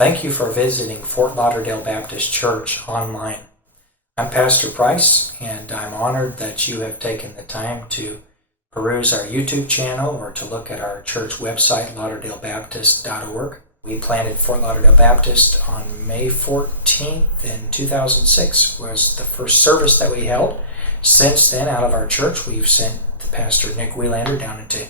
Thank you for visiting Fort Lauderdale Baptist Church online. I'm Pastor Price, and I'm honored that you have taken the time to peruse our YouTube channel or to look at our church website, lauderdalebaptist.org. We planted Fort Lauderdale Baptist on May 14th in 2006 was the first service that we held. Since then, out of our church, we've sent Pastor Nick Wheelander down into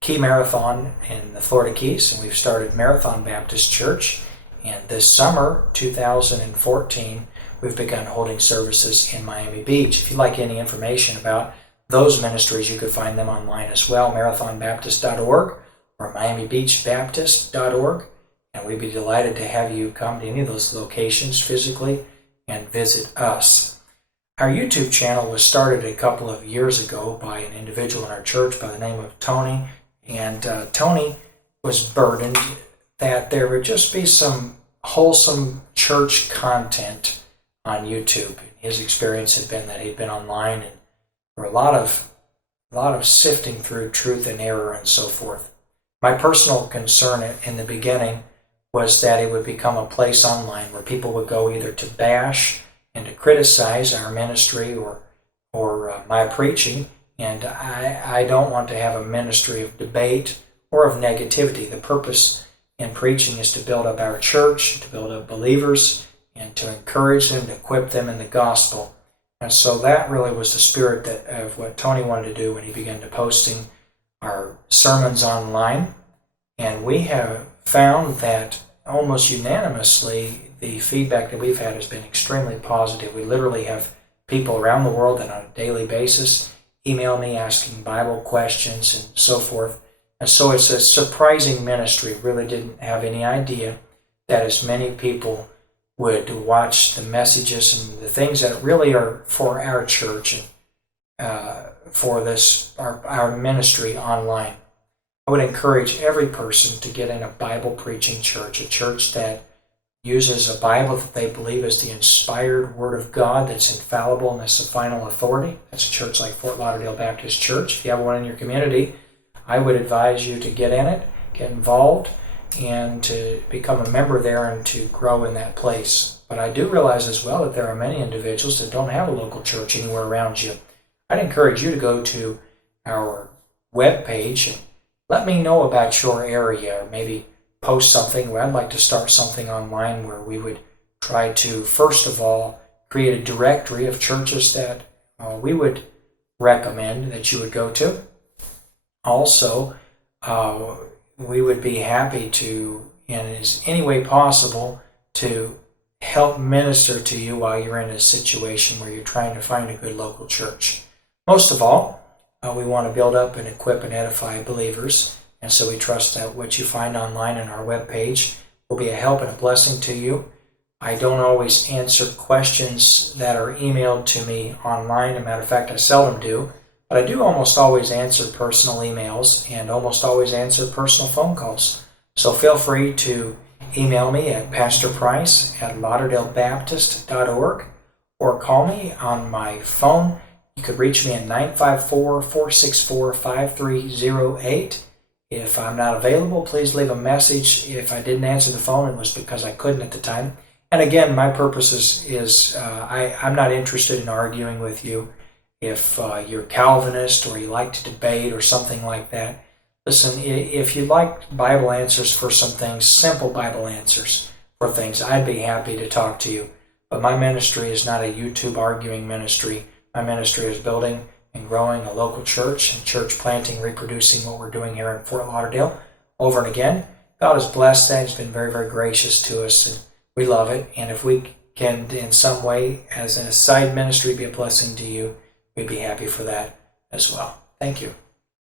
Key Marathon in the Florida Keys, and we've started Marathon Baptist Church. And this summer, 2014, we've begun holding services in Miami Beach. If you'd like any information about those ministries, you could find them online as well, marathonbaptist.org or miamibeachbaptist.org. And we'd be delighted to have you come to any of those locations physically and visit us. Our YouTube channel was started a couple of years ago by an individual in our church by the name of Tony. And Tony was burdened that there would just be some wholesome church content on YouTube. His experience had been that he'd been online and there were a lot of sifting through truth and error and so forth. My personal concern in the beginning was that it would become a place online where people would go either to bash and to criticize our ministry or my preaching, and I don't want to have a ministry of debate or of negativity. The purpose in preaching is to build up our church, to build up believers, and to encourage them, to equip them in the gospel. And so that really was the spirit of what Tony wanted to do when he began to posting our sermons online. And we have found that almost unanimously the feedback that we've had has been extremely positive. We literally have people around the world that on a daily basis email me asking Bible questions and so forth. And so it's a surprising ministry. Really didn't have any idea that as many people would watch the messages and the things that really are for our church and for this our ministry online. I would encourage every person to get in a Bible preaching church, a church that uses a Bible that they believe is the inspired Word of God that's infallible and that's the final authority. That's a church like Fort Lauderdale Baptist Church. If you have one in your community, I would advise you to get in it, get involved, and to become a member there and to grow in that place. But I do realize as well that there are many individuals that don't have a local church anywhere around you. I'd encourage you to go to our webpage and let me know about your area, or maybe post something where I'd like to start something online where we would try to, first of all, create a directory of churches that we would recommend that you would go to. Also, we would be happy to, in any way possible, to help minister to you while you're in a situation where you're trying to find a good local church. Most of all, we want to build up and equip and edify believers, and so we trust that what you find online on our webpage will be a help and a blessing to you. I don't always answer questions that are emailed to me online. As a matter of fact, I seldom do. But I do almost always answer personal emails and almost always answer personal phone calls. So feel free to email me at pastorprice@lauderdalebaptist.org or call me on my phone. You could reach me at 954-464-5308. If I'm not available, please leave a message. If I didn't answer the phone, it was because I couldn't at the time. And again, my purpose is I'm not interested in arguing with you. If you're Calvinist or you like to debate or something like that, listen, if you'd like Bible answers for some things, simple Bible answers for things, I'd be happy to talk to you. But my ministry is not a YouTube arguing ministry. My ministry is building and growing a local church and church planting, reproducing what we're doing here in Fort Lauderdale over and again. God has blessed that. He's been very, very gracious to us, and we love it. And if we can, in some way, as a side ministry, be a blessing to you, we'd be happy for that as well. Thank you.